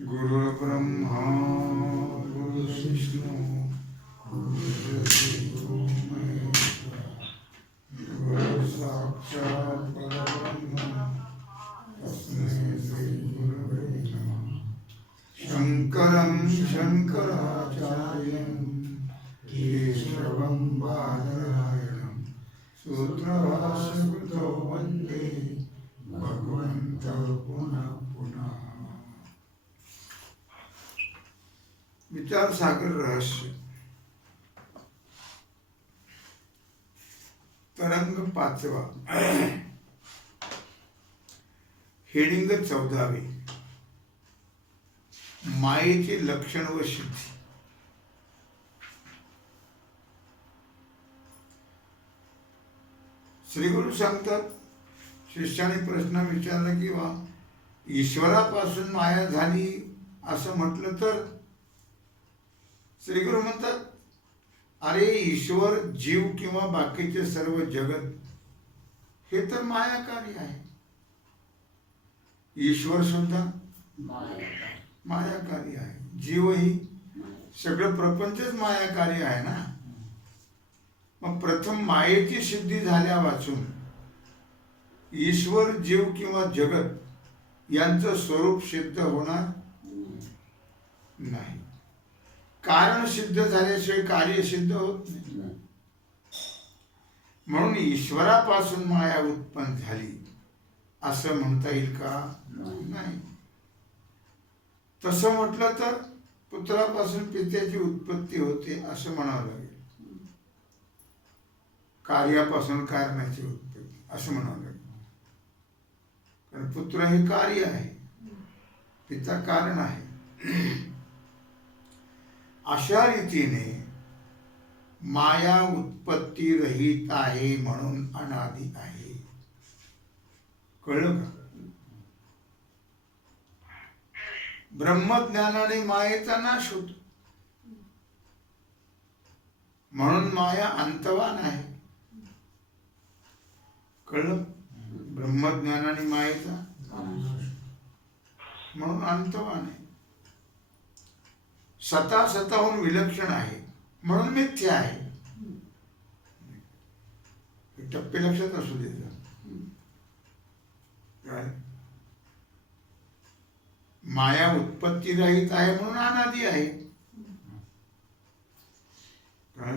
गुरुर्ब्रह्मा गुरुर्विष्णू गुरुर्देवो महेश्वरः गुरुसाक्षात् परब्रह्म तस्मै श्री गुरवे नमः। शंकरं शंकराचार्यं केशवं बादरायणं सूत्रभाष्यकृतो वन्दे भगवन्तः पुनः पुनः। विचार सागर रहस्य तरंग 5वा हेडिंग 14वी मायेचे लक्षण व सिद्धी। श्री गुरु सांगतात, शिष्याने प्रश्न विचारला की वा ईश्वरापासून माया झाली असं म्हटलं तर श्री गुरु म्हणतात, अरे ईश्वर जीव किंवा बाकीचे सर्व जगत हे तर मायाकारी आहे। ईश्वर सुद्धा मायाकारी आहे, जीवही सगळं प्रपंचच मायाकारी आहे ना। मग प्रथम मायेची सिद्धी झाल्या वाचून ईश्वर जीव किंवा जगत यांचं स्वरूप सिद्ध होणार नाही। कारण सिद्ध झाल्याशिवाय कार्य सिद्ध होत नाही। म्हणून ईश्वरापासून माया उत्पन्न झाली असं म्हणता येईल का? नाही। तसं म्हटलं तर पुत्रापासून पित्याची उत्पत्ती होते असं म्हणावं लागेल। कार्यापासून कारणाची उत्पत्ती असं म्हणावं लागेल, कारण पुत्र हे कार्य आहे, पिता कारण आहे। अशा रीतीने माया उत्पत्ती रहित आहे म्हणून अनादि आहे। कळलं का? ब्रह्मज्ञानाने मायेचा नाश होतो म्हणून माया अंतवान आहे। कळलं? ब्रह्मज्ञानाने मायेचा म्हणून अंतवान आहे। स्वतः स्वतःहून विलक्षण आहे म्हणून मिथ्या आहे। टप्पे लक्षात असू देत। काय? माया उत्पत्ती रहित आहे म्हणून अनादि आहे। काय?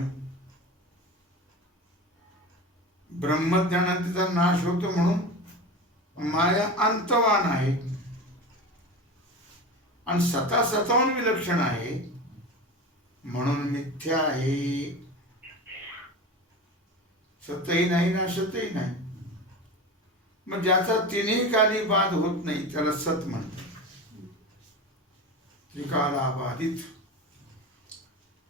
ब्रह्मज्ञानाचा नाश होतो म्हणून माया अंतवान आहे आणि स्वतः स्वतःहून विलक्षण आहे म्हणून मिथ्या आहे। सतही नाही ना सतही नाही। मग ज्याचा तिन्ही काली बाध होत नाही त्याला सत म्हणतात। त्रिकालाबाधित,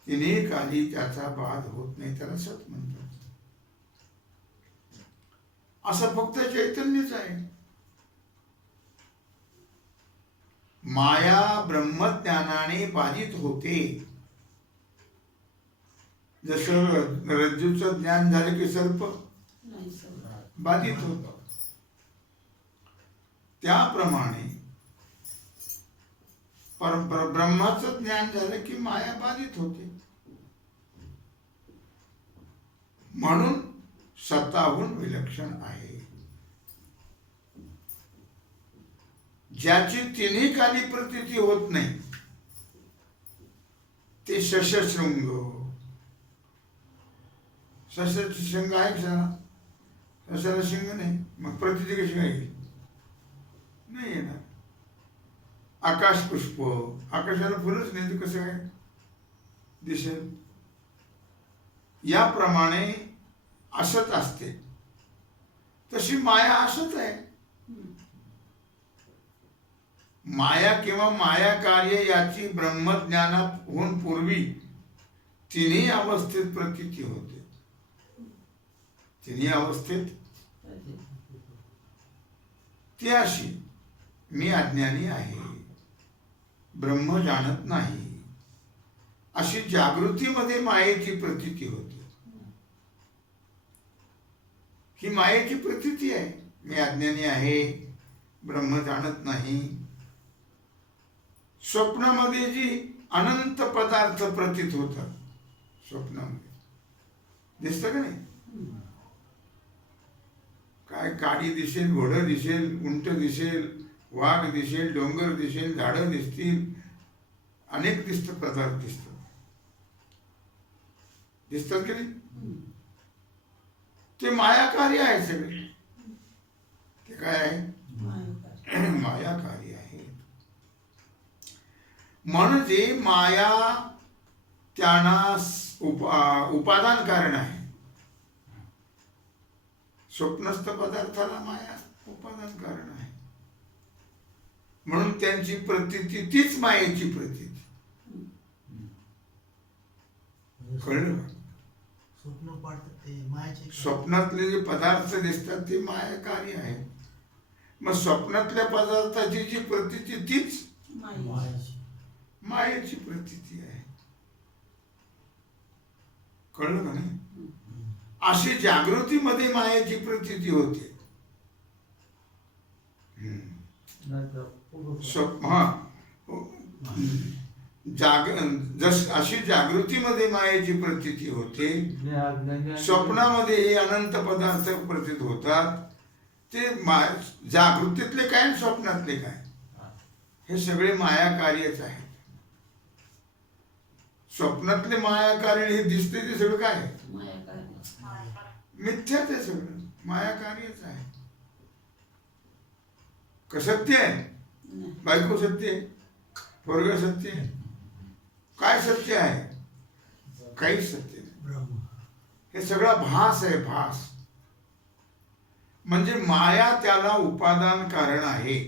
तिन्ही काली त्याचा बाध होत नाही त्याला सत म्हणतात। असं फक्त चैतन्यच आहे। माया ब्रह्मज्ञानाने बाधित होते। जसं रज्जूचं ज्ञान झालं की सर्प बाधित होत, त्याप्रमाणे ब्रह्माचं ज्ञान झालं की माया बाधित होते। म्हणून स्वतःहून विलक्षण आहे। ज्याची तिन्ही काली प्रतीती होत नाही ते शशशृंग, शशाचे शृंग आहे का? शशाला शिंग नाही, मग प्रतीती कशी काय नाही येणार? आकाश पुष्प, आकाशाला फुलच नाही तर कसं काय दिसेल? याप्रमाणे असत असते, तशी माया असत आहे। माया किंवा माया कार्य याची ब्रह्मज्ञानाहून पूर्वी तिन्ही अवस्थेत प्रतीती होते। तिन्ही अवस्थेत ती अशी, मी अज्ञानी आहे, ब्रह्म जाणत नाही, अशी जागृतीमध्ये मायेची प्रतीती होते। ही मायेची प्रतीती आहे, मी अज्ञानी आहे, ब्रह्म जाणत नाही, स्वप्नामध्ये जी अनंत पदार्थ प्रतीत होतात, स्वप्नामध्ये दिसतं का नाही? काय गाडी दिसेल, घोडं दिसेल, उंट दिसेल, वाघ दिसेल, डोंगर दिसेल, झाडं दिसतील, अनेक पदार्थ दिसतात की नाही? ते मायाकारी आहे सगळे. ते काय आहे? मायाकारी आहे. म्हणजे माया त्यांना उपादान कारण आहे. स्वप्नस्थ पदार्थाला माया उपादान कारण आहे. म्हणून त्यांची प्रतीती तीच मायेची प्रतीती. कळलं? स्वप्नातले जे पदार्थ दिसतात ते मायाकारी आहेत. मग स्वप्नातल्या पदार्थाची जी प्रतीती तीच मायेची प्रतीती आहे. कळलं का नाही? अशी जागृतीमध्ये मायेची प्रतीती होते. अशी जागृतीमध्ये मायेची प्रतीती होते. स्वप्नामध्ये हे अनंत पदार्थ प्रतीत होतात. ते जागृतीतले काय आणि स्वप्नातले काय, हे सगळे मायाकार्यच आहे. स्वप्नातले मायाकार्य हे दिसते ते सगळं काय मिथ्याच आहे, सगळं मायाकार्यच आहे. का सत्य आहे? बायको सत्य आहे, पोरगा सत्य आहे, काय सत्य आहे? काहीच सत्य नाही. हे सगळा भास आहे, भास. म्हणजे माया त्याला उपादान कारण आहे.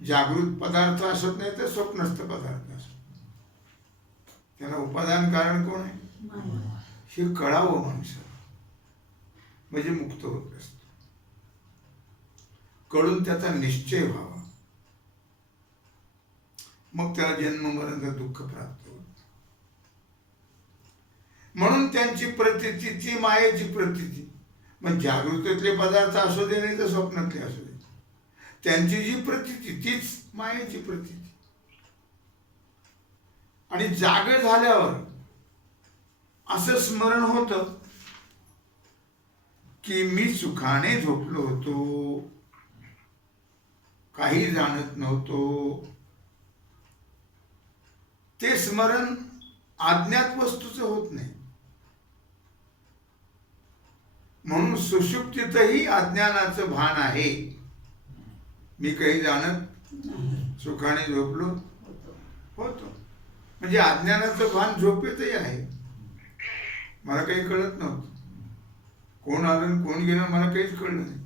जागृत पदार्थ असत नाही तर स्वप्नस्थ पदार्थ असत, त्याला उपादान कारण कोण आहे? हे कळावं माणसाला, म्हणजे मुक्त होत असत. कळून त्याचा निश्चय व्हावा, मग त्याला जन्म मरण दुःख प्राप्त होत. म्हणून त्यांची प्रतीती ती मायेची प्रतीती. मग जागृतीतले पदार्थ असू दे नाही तर स्वप्नातले असू दे, त्यांची जी प्रतीती तीच मायेची प्रतीती. आणि जाग झाल्यावर असं स्मरण होतं की मी सुखाने झोपलो होतो, काही जाणत नव्हतो. ते स्मरण अज्ञात वस्तूचं होत नाही. म्हणून सुषुप्तीतही अज्ञानाचं भान आहे. मी काही जाणत सुखाने झोपलो होतो, म्हणजे अज्ञानाचं भान झोपेतही आहे. मला काही कळत नव्हतं, कोण आलं कोण गेलं मला काहीच कळलं नाही,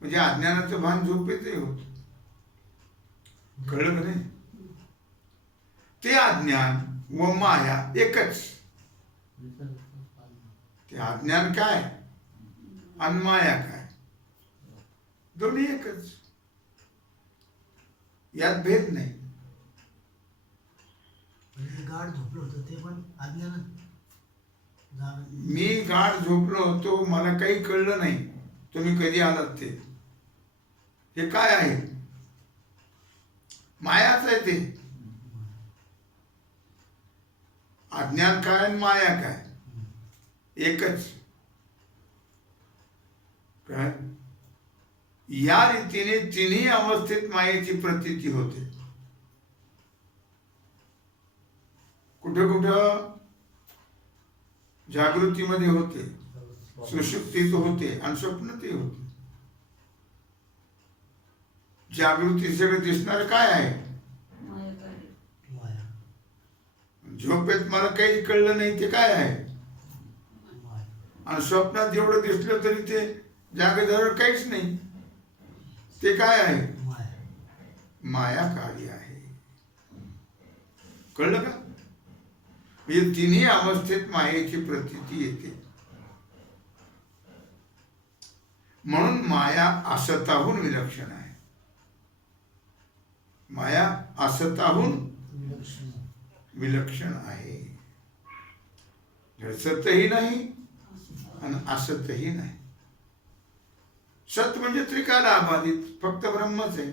म्हणजे अज्ञानाचं भान झोपेतही होत. कळलं का नाही? ते अज्ञान व माया एकच. ते अज्ञान काय आणि माया काय, दोन्ही एकच, यात भेद नाही. गाढ झोपलो होतो ते पण अज्ञान. मी गाढ झोपलो होतो, मला काही कळलं नाही. तुम्ही कधी आलात ते, हे काय आहे? मायाच आहे ते. अज्ञान काय आणि माया काय एकच. काय या रीतीने तिन्ही अवस्थेत मायेची प्रतीती होते. कुठं कुठं जागृतीमध्ये होते, सुषुप्तीत होते आणि स्वप्नातही होते. जागृती सगळं दिसणार काय आहे? झोपेत मला काही कळलं नाही ते काय आहे? आणि स्वप्नात जेवढं दिसलं तरी ते जागेजवळ काहीच नाही, ते काय आहे? माया कार्य आहे. कळलं का? म्हणजे तिन्ही अवस्थेत मायेची प्रतीती येते. म्हणून माया असताहून विलक्षण आहे. माया असताहून विलक्षण आहे. सतही नाही आणि असतही नाही. सत म्हणजे त्रिकाल अबाधित, फक्त ब्रह्मच आहे.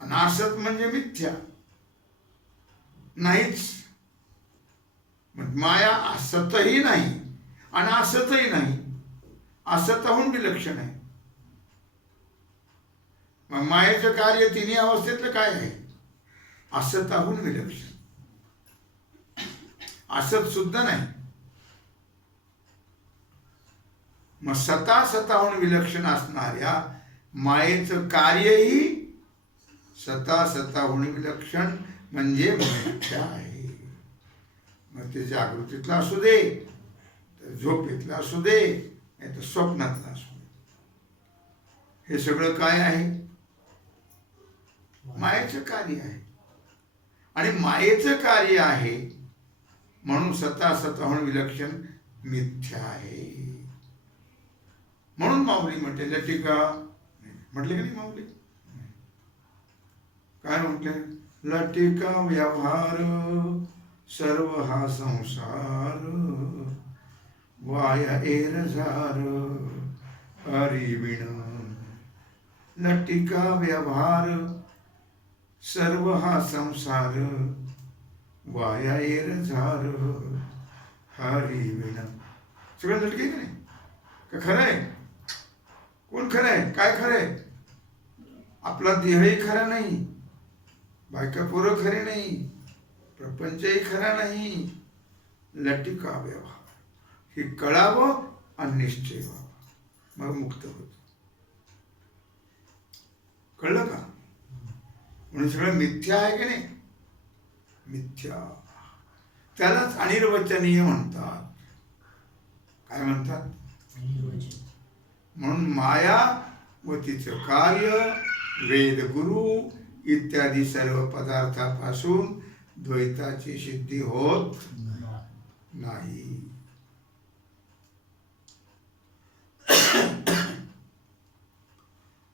आणि आणि असत म्हणजे मिथ्या नाहीच. माया असतही नाही आणि असतही नाही, असतहून विलक्षण आहे. मग मायेचं कार्य तिन्ही अवस्थेतलं काय आहे? असताहून विलक्षण. असत सुद्धा नाही. मग सताहून विलक्षण असणाऱ्या मायेचं कार्यही सताहून विलक्षण म्हणजे मिथ्या आहे. मग ते जागृतीतला असू दे, तर झोपेतला असू दे, नाही तर स्वप्नातला असू दे, हे सगळं काय आहे? मायेचं कार्य आहे. आणि मायेचं कार्य आहे म्हणून सताहून विलक्षण मिथ्या आहे. म्हणून माऊली म्हटले लटिका, म्हटले का नाही माऊली? काय म्हटले? लटिका व्यवहार सर्व हा संसार, वाया एरझार हरिविण. लटिका व्यवहार सर्व हा संसार, वाया एरझार हरिविण. सगळं लटके का नाही? का खरं आहे? कोण खरं आहे? काय खरं आहे? आपला देहही खरा नाही, बायका पोरं खरे नाही, प्रपंचही खरा नाही. लटिका व्यवहार हे कळावं आणि निश्चय व्हावा, मग मुक्त होत. कळलं का? म्हणून सगळं मिथ्या आहे की नाही? मिथ्या. त्यालाच अनिर्वचनीय म्हणतात. काय म्हणतात? म्हणून माया व तिचं कार्य, वेद, गुरु इत्यादी सर्व पदार्थापासून द्वैताची सिद्धी होत नाही.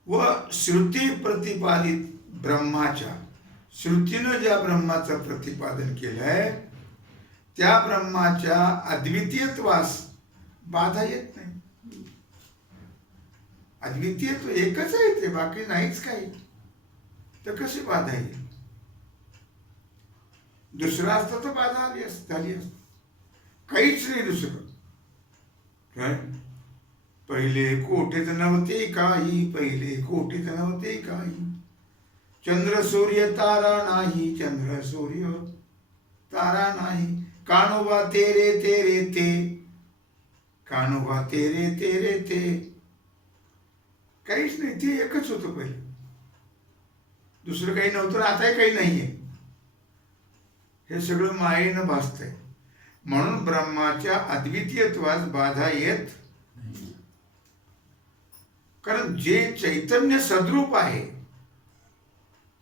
व श्रुती प्रतिपादित ब्रह्माच्या, श्रुतीनं ज्या ब्रह्माचं प्रतिपादन केलंय त्या ब्रह्माच्या अद्वितीयत्वास बाधा येत नाही. अद्वितीयत्व एकच आहे, ते बाकी नाहीच काही, तर कशी बाधा येईल? दुसरा असतं तर बाधा झाली असती. काहीच नाही दुसरं. काय? पहिले कोठेत नव्हते काही, पहिले कोठेत नव्हते काही. चंद्र सूर्य तारा नाही, चंद्र सूर्य तारा नाही. कानोबा तेरे तेरे ते, कानोबा तेरे तेरे ते. काहीच नाही, ते एकच होतं पहिले. दुसरं काही नव्हतं, आताही काही नाहीये. हे सगळं मायेनं भासतंय. म्हणून ब्रह्माच्या अद्वितीयत्वास बाधा येत, कारण जे चैतन्य सद्रूप आहे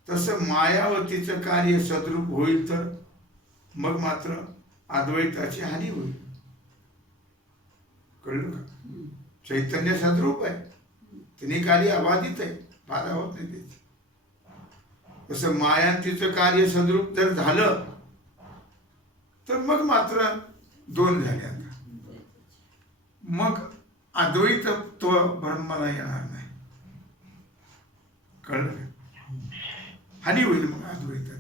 तसं मायावतीचं कार्य सद्रूप होईल तर मग मात्र अद्वैताची हानी होईल. कळलं का? चैतन्य सद्रूप आहे, तिने कार्य अबाधित आहे, बाधा होत नाही त्याची. तसं मायांतीचं कार्य सद्रूप जर झालं तर मग मात्र दोन झाले. आता मग अद्वैतत्व ब्रह्माला येणार नाही. कळलं? हानी होईल मग अद्वैतत्व.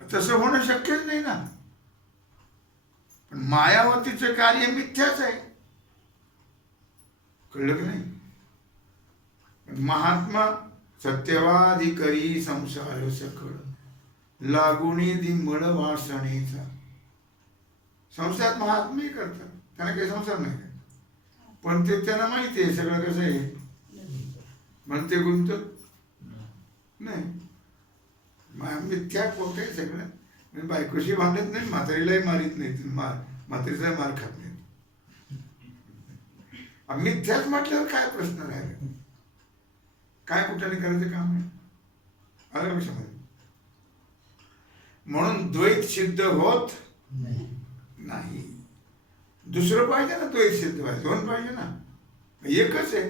तसं होणं शक्यच नाही ना. पण मायावतीचं कार्य मिथ्याच आहे. कळलं की नाही? महात्मा सत्यवादी करी संसार सकळ, लागुनी दिंबळ वासणेचा. संसारात महात्मे करतात, त्यांना काही संसार नाही, पण ते त्यांना माहिती आहे सगळं कसं आहे, म्हणून ते गुंतत नाही. मिथ्या खोट आहे सगळं. म्हणजे बायकोशी भांडत नाही, म्हातारीलाही मारित नाही, म्हातारीचा मार खात नाही. मिथ्याच म्हटल्यावर काय प्रश्न राहिला? काय कुठे करायचं काम आहे? आलं लक्षामध्ये? म्हणून द्वैत सिद्ध होत नाही. दुसरं पाहिजे ना द्वैत सिद्ध व्हायचं, दोन पाहिजे ना. एकच आहे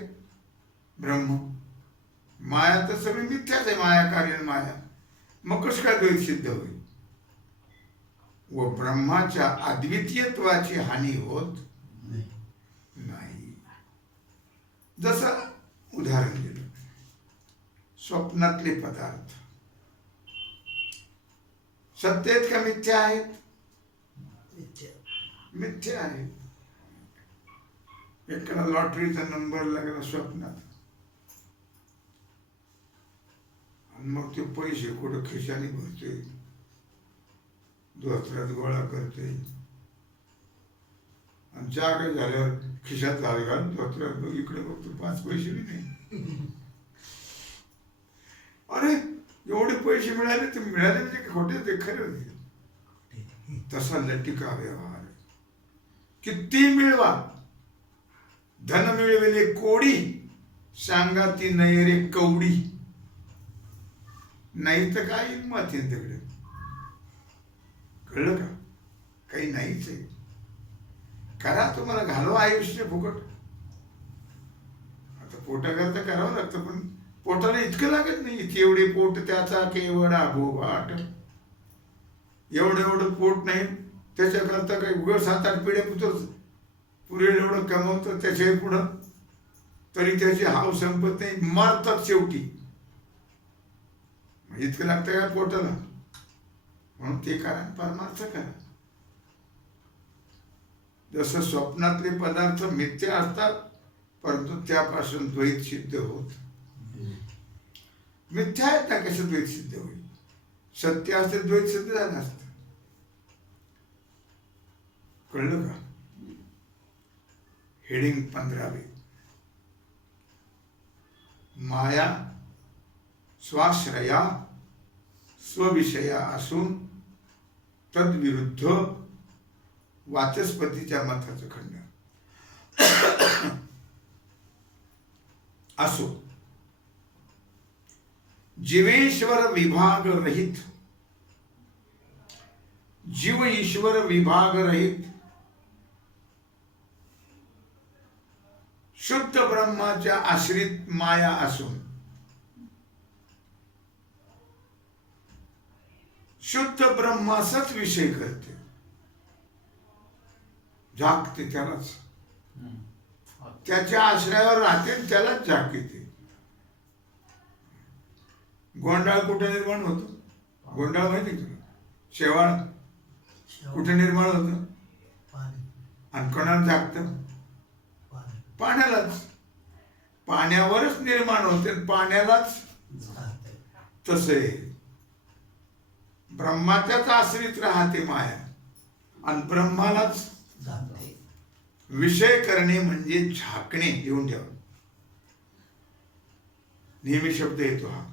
ब्रह्म. माया तर सगळी मिथ्याच आहे, माया कार्य माया. मग कसं काय द्वैत सिद्ध होईल? व ब्रह्माच्या अद्वितीयत्वाची हानी होत नाही. जसं उदाहरण दिलं, स्वप्नातले पदार्थ सत्य आहेत का मिथ्या आहेत? मिथ्या. मिथ्या आहेत. एकाला लॉटरीचा नंबर लागला स्वप्नात आणि मग ते पैसे कुठं खिशाने भरते, धोत्रात गोळा करते आणि जागा झाल्यावर खिशात हात घालून धोत्रात बघ इकडे बघतो 5 पैसे बी नाही. अरे एवढे पैसे मिळाले तर मिळाले म्हणजे खोटे ते खरं. तसा लटिका व्यवहार. किती मिळवा धन मिळविले कोडी, सांगा ती नाही रे कवडी. नाही तर काय हिंमत आहे तिकडे. कळलं का? काही नाहीच आहे. करा तुम्हाला घालवा आयुष्य फुकट. आता पोटाकरता करावं लागतं पण पोटाला इतकं लागत नाही. तेवढे पोट त्याचा केवढा भोबाट. एवढं पोट नाही त्याच्याकरता काही उघड 7-8 पिढ्या पुरेल एवढं कमवतं त्याच्याही पुढं तरी त्याची हाव संपत नाही. मरतात शेवटी. इतकं लागतं का पोटाला? म्हणून ते करा परमार्थ करा. जसं स्वप्नातले पदार्थ मिथ्या असतात परंतु त्यापासून द्वैत सिद्ध होत. मिथ्या आहेत ना कसं द्वैत सिद्ध होईल? सत्य असते द्वैत सिद्ध झालं असतं. कळलं का? हेडिंग 15. माया स्वाश्रया स्वविषया असून तद्विरुद्ध वाचस्पतीच्या मताचं खंडन. असो जीवेश्वर विभाग रहित, जीव ईश्वर विभाग रहित शुद्ध ब्रह्माच्या आश्रित माया असून शुद्ध ब्रह्माचाच विषय करते, जागते त्यालाच, त्याच्या आश्रयावर राहते त्यालाच जाग येते. गोंडाळ कुठे निर्माण होतो? गोंडाळ माहिती तुला? शेवाळ कुठे निर्माण होतं? आणि कोणाला जागतं? पाण्यालाच. पाण्यावरच निर्माण होते पाण्यालाच. तसे ब्रह्माच्याच आश्रित राहते माया आणि ब्रह्मालाच विषय करणे म्हणजे झाकणे. येऊन ठेवा, नेहमी शब्द येतो हा.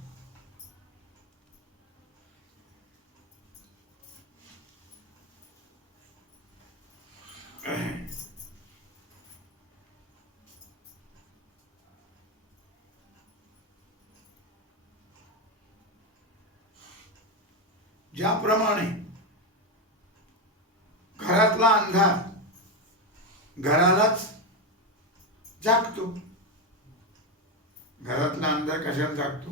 ज्याप्रमाणे घरातला अंधार घरालाच जागतो. घरातला अंधार कशाला जागतो?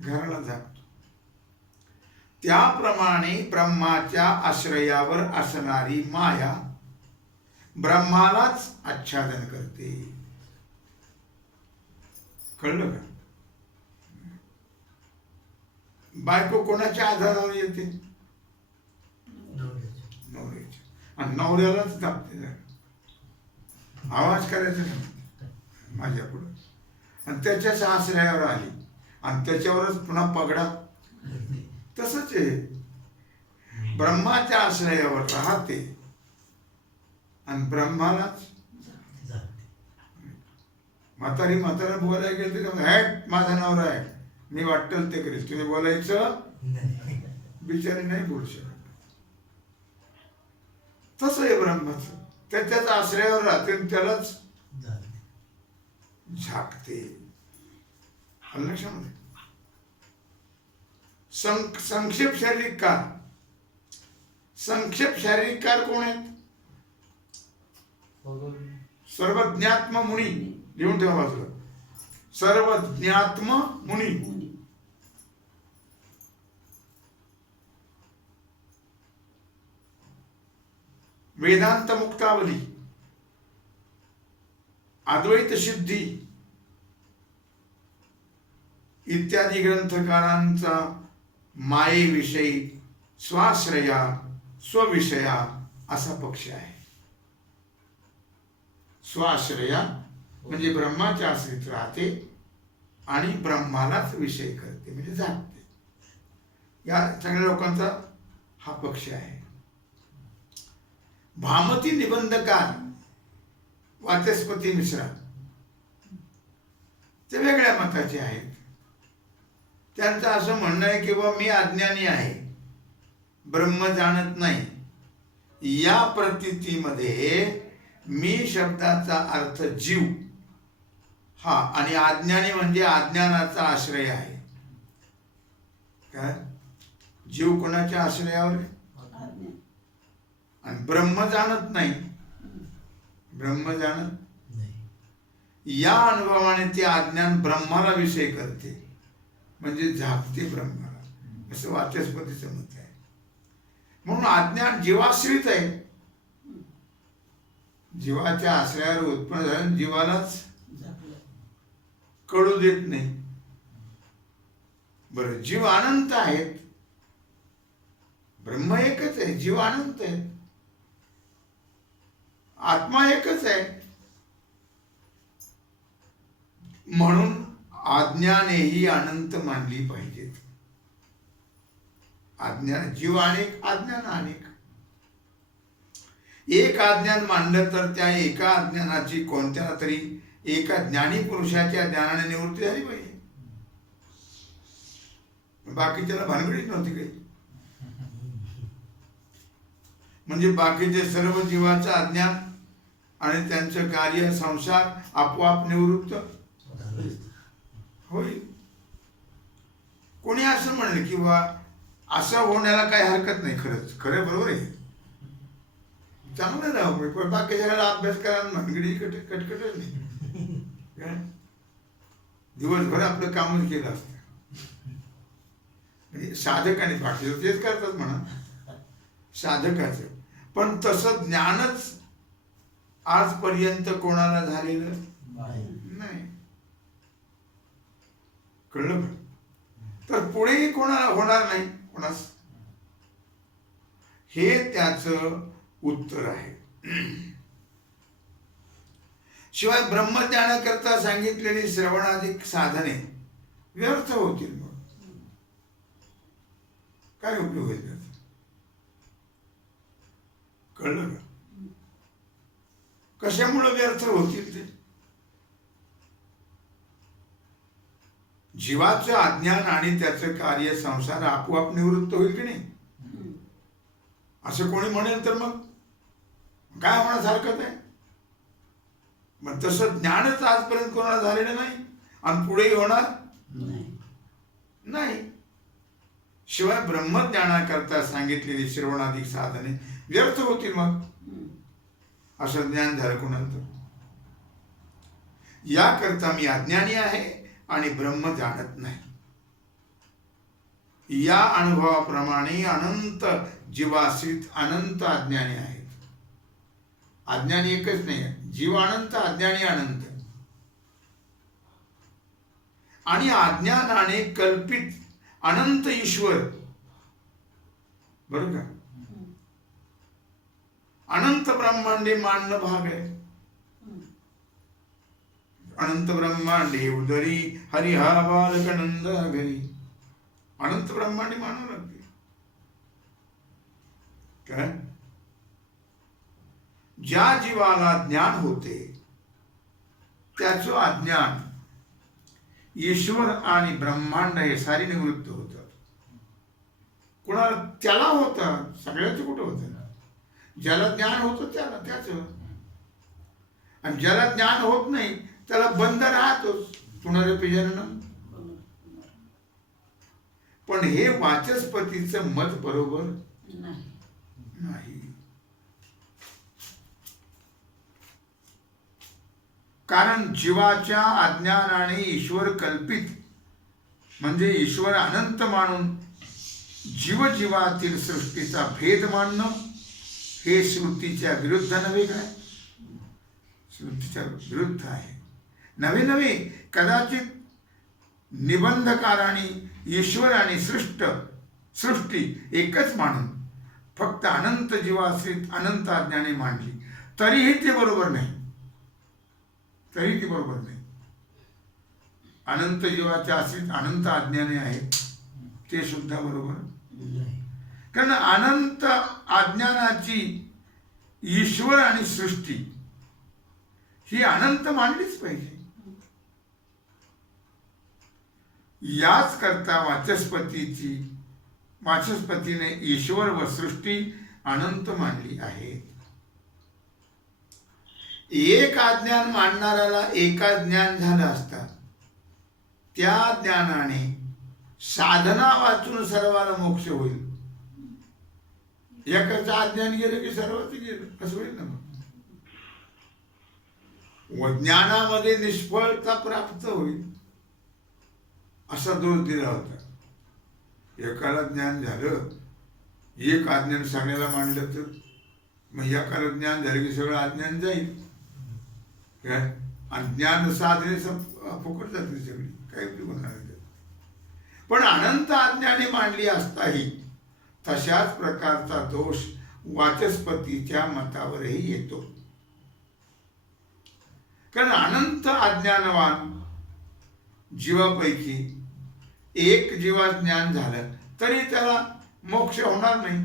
घराला जागतो. त्याप्रमाणे ब्रह्माच्या आश्रयावर असणारी माया ब्रह्मालाच आच्छादन करते. कळलं का? बायको कोणाच्या आधारावर येते? नवऱ्याच्या. आणि नवऱ्यालाच दाबते. आवाज करायचा नाही माझ्या पुढं. आणि त्याच्याच आश्रयावर आली आणि त्याच्यावरच पुन्हा पगडा. तसंच आहे, ब्रह्माच्या आश्रयावर राहते आणि ब्रह्मालाच. म्हातारा बोलायला गेलं तर हॅट माझा नवरा आहे, मी वाटेल ते करेल. तुम्ही बोलायचं? बिचारी नाही बोलू शकत. तसं आहे ब्रह्माचं. त्याच्याच आश्रयावर राहते आणि त्यालाच झाकते. लक्षामध्ये संक्षेप शारीरिककार. संक्षेप शारीरिककार कोण आहेत? सर्वज्ञात्म मुनी. लिहून ठेवा बाजूला. सर्वज्ञात्म मुनी. वेदांत मुक्तावली, अद्वैत सिद्धी, इत्यादी ग्रंथकारांचा मायेविषयी स्वाश्रया स्वविषया असा पक्ष आहे. स्वाश्रया म्हणजे ब्रह्माच्या आश्रित राहते आणि ब्रह्मालाच विषय करते म्हणजे जागते. या सगळ्या लोकांचा हा पक्ष आहे. भामती निबंधकार वाचस्पती मिश्रा ते वेगळ्या मताचे आहेत. त्यांचं असं म्हणणं आहे की बा मी अज्ञानी आहे, ब्रह्म जाणत नाही. या प्रतीतीमध्ये मी शब्दाचा अर्थ जीव हा आणि अज्ञानी म्हणजे अज्ञानाचा आश्रय आहे. काय जीव कोणाच्या आश्रयावर आहे? आणि ब्रह्म जाणत नाही, ब्रह्म जाणत या अनुभवाने ते अज्ञान ब्रह्माला विषय करते म्हणजे झाकते ब्रह्माला, असं वाचस्पतीचं मत आहे. म्हणून अज्ञान जीवाश्रित आहे. जीवाच्या आश्रयावर उत्पन्न झालं, जीवालाच कळू देत नाही. बरं, जीव अनंत आहेत, ब्रह्म एकच आहे, जीव अनंत आहे, आत्मा एकच आहे. म्हणून आज्ञानेही अनंत मानली पाहिजेत. अज्ञान जीव अनेक, अज्ञान अनेक. एक अज्ञान मानलं तर त्या एका अज्ञानाची कोणत्या तरी एका ज्ञानी पुरुषाच्या ज्ञानाने निवृत्ती झाली पाहिजे. बाकीच्याला भानगडीच नव्हती काही. म्हणजे बाकीचे सर्व जीवाचं अज्ञान आणि त्यांचं कार्य संसार आपोआप निवृत्त होईल. कोणी असं म्हणलं की बा असं होण्याला काही हरकत नाही. खरंच खरं बरोबर आहे, चांगलं राहू, पण बाकी जगाला अभ्यास करा, भानगडी कटकटच नाही. दिवसभर आपलं कामच केलं असतं. म्हणजे साधक आणि बाकी तेच करतात म्हणा, साधकाचं. पण तसं ज्ञानच आजपर्यंत कोणाला झालेलं नाही. कळलं का? तर पुढेही कोणाला होणार नाही. कोणास हे त्याचं उत्तर आहे. शिवाय ब्रह्मज्ञानाकरता सांगितलेली श्रवणाधिक साधने व्यर्थ होतील. मग काय उपयोग होईल त्याचा? कळलं का? कशामुळे व्यर्थ होतील ते? जीवाचं अज्ञान आणि त्याचं कार्य संसार आपोआप निवृत्त होईल की नाही? असं कोणी म्हणेल तर मग काय होण्यास हरकत आहे? मग तसं ज्ञानच आजपर्यंत कोणाला झालेलं नाही आणि पुढेही होणार नाही. शिवाय ब्रह्मज्ञानाकरता सांगितलेली श्रवणाधिक साधने व्यर्थ होतील. मग असं ज्ञान झालं कोणाला तर. याकरता मी अज्ञानी आहे आणि ब्रह्म जाणत नाही. या अनुभवाप्रमाणे अनंत जीवाश्रित अनंत अज्ञानी आहेत. अज्ञानी एकच नाही, जीव अनंत, अज्ञानी अनंत. आणि अज्ञानाने कल्पित अनंत ईश्वर, बरोबर का? अनंत ब्रह्मांडे मानणं भाग आहे. अनंत ब्रह्मांडे उदरी हरिहा बालक नंद घरी. अनंत ब्रह्मांडे मानावं लागते. काय? ज्या जीवाला ज्ञान होते त्याचं अज्ञान ईश्वर आणि ब्रह्मांड हे सारी निवृत्त होतात. कुणाला त्याला होतं, सगळ्याच कुठं होतं? ज्याला ज्ञान होतं त्याला, त्याचं. आणि ज्याला ज्ञान होत नाही त्याला बंध राहतोच पुनरपि जननम. पण हे वाचस्पतीचं मत बरोबर नाही. कारण जीवाच्या अज्ञानाने ईश्वर कल्पित म्हणजे ईश्वर अनंत मानून जीवजीवातील सृष्टीचा भेद मानणं हे श्रुतीच्या विरुद्ध नव्हे. काय? श्रुतीच्या विरुद्ध आहे. नवे नवे कदाचित निबंधकारांनी ईश्वर आणि सृष्टी एकच मानून फक्त अनंत जीवाश्रित अनंत अज्ञाने मांडली, तरीही ते बरोबर नाही. अनंत जीवाच्या आश्रित अनंत अज्ञाने आहेत, ते सुद्धा बरोबर नाही. कारण अनंत अज्ञानाची ईश्वर आणि सृष्टी ही अनंत मानलीच पाहिजे. याच करता वाचस्पतीने ईश्वर व सृष्टी अनंत मानली आहे. एक अज्ञान मानणाऱ्याला एका ज्ञान झालं असता, त्या ज्ञानाने साधना वाचून सर्वाला मोक्ष होईल. एकाचं अज्ञान गेलं की सर्वांचं गेलं, कसं होईल ना. व ज्ञानामध्ये निष्फळता प्राप्त होईल असा दोष दिला होता. एकाला ज्ञान झालं, एक अज्ञान सगळ्याला मांडलं तर मग एकाला ज्ञान झालं की सगळं अज्ञान जाईल काय, आणि ज्ञान साधने फुकट जातील सगळी, काही उपयोग होणार नाही. पण अनंत अज्ञाने मांडली असताही तशाच प्रकारचा दोष वाचस्पतीच्या मतावरही येतो. कारण अनंत अज्ञानवान जीवापैकी एक जीवा ज्ञान झालं तरी त्याला मोक्ष होणार नाही.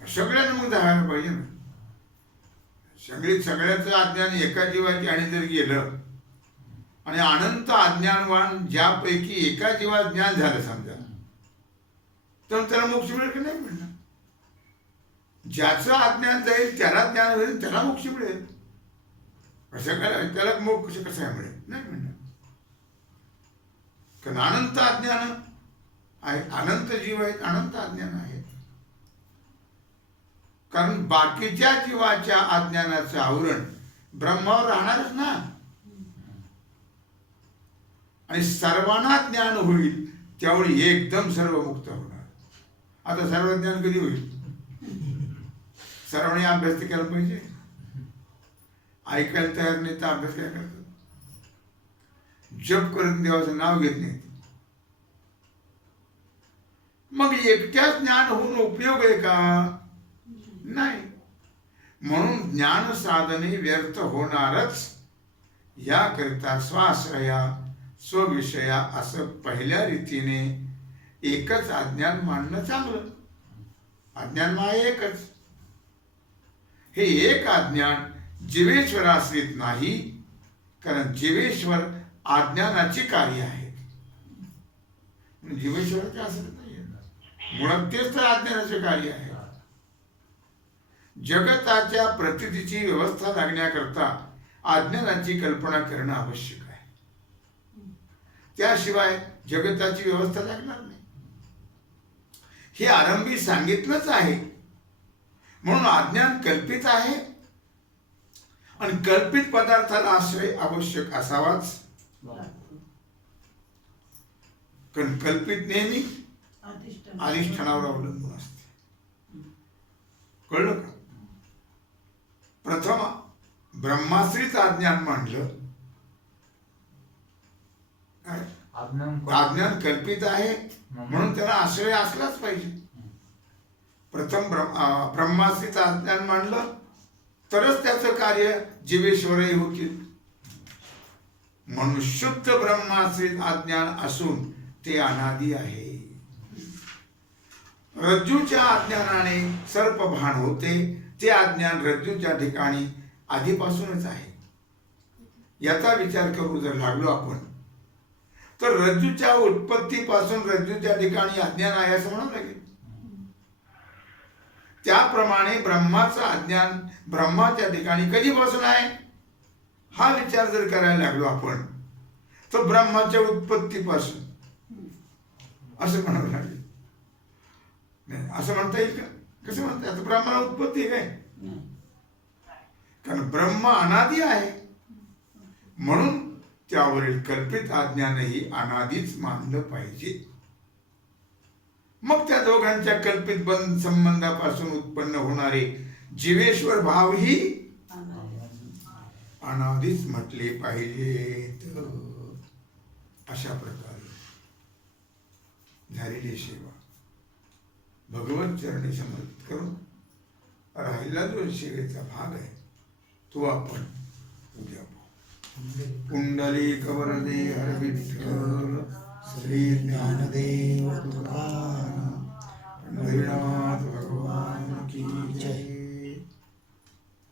सगळ्यांना मग जायला पाहिजे ना. सगळ्याचं अज्ञान एका जीवाची आणि जर गेलं आणि अनंत अज्ञानवान ज्यापैकी एका जीवा ज्ञान झालं समजा, तर त्याला मोक्ष मिळेल की नाही मिळणार. ज्याचं अज्ञान जाईल त्याला ज्ञान होईल, त्याला मोक्ष मिळेल. असं काय त्याला मोक्ष कसं मिळेल, नाही मिळणार. कारण अनंत अज्ञान आहे, अनंत जीव आहेत, अनंत अज्ञान आहेत. कारण बाकीच्या जीवाच्या अज्ञानाचं आवरण ब्रह्मावर राहणारच ना. आणि सर्वांना ज्ञान होईल त्यावेळी एकदम सर्व मुक्त होणार. आता सर्व ज्ञान कधी होईल? सर्वांनी अभ्यास तर केला पाहिजे. ऐकायला तयार नाही तर अभ्यास काय करतात? जप करून देवाचं नाव घेत नाही. मग एकट्याच ज्ञान होऊन उपयोग आहे का? नाही. म्हणून ज्ञान साधने व्यर्थ होणारच. याकरिता स्वाश्रया स्वविषया असं पहिल्या रीतीने एकच अज्ञान मानणं चांगलं. अज्ञान माया एकच. हे एक अज्ञान जीवेश्वराश्रित नाही, कारण जीवेश्वर अज्ञानाची कार्य आहेत. जीवेश्वराचे आश्रित नाही, मुळात तेच तर अज्ञानाचे कार्य आहे. जगताच्या प्रतीतीची व्यवस्था लागण्याकरता अज्ञानाची कल्पना करणं आवश्यक आहे. त्याशिवाय जगताची व्यवस्था लागणार नाही. हे आरंभी सांगितलंच आहे. म्हणून अज्ञान कल्पित आहे आणि कल्पित पदार्थाला आश्रय आवश्यक असावाच. कारण कल्पित नेहमी अधिष्ठानावर अवलंबून असते. कळलं का? प्रथम ब्रह्माश्रित अज्ञान मांडलं. अज्ञान कल्पित आहे म्हणून त्याला आश्रय असलाच पाहिजे. प्रथम ब्रह्माश्रित अज्ञान मांडलं तरच त्याचं कार्य जीवेश्वरही होतील. म्हणून शुद्ध ब्रह्माश्रित अज्ञान असून ते अनादि आहे. रज्जूच्या अज्ञानाने सर्पभान होते. ते अज्ञान रज्जूच्या ठिकाणी आधीपासूनच आहे. याचा विचार करू जर लागलो आपण तर रज्जूच्या उत्पत्तीपासून रज्जूच्या ठिकाणी अज्ञान आहे असं म्हणावं लागेल. त्याप्रमाणे ब्रह्माचं अज्ञान ब्रह्माच्या ठिकाणी कधीपासून आहे हा विचार जर करायला लागलो आपण तर ब्रह्माच्या उत्पत्तीपासून असं म्हणावं लागेल. नाही असं म्हणता येईल का? कसं म्हणता? आता ब्रह्माला उत्पत्ती काय? कारण ब्रह्म अनादि आहे म्हणून त्यावरील कल्पित अज्ञानही अनादीच मानलं पाहिजे. मग त्या दोघांच्या कल्पित बंध संबंधापासून उत्पन्न होणारे जीवेश्वर भावही अनादीच म्हटले पाहिजेत. अशा प्रकारे झालेली सेवा भगवत चरणी समर्पित करून राहिला जो सेवेचा भाग आहे तो आपण उद्या पाहू. पुंडलिक वरदे हर विठ्ठल श्री ज्ञानदेव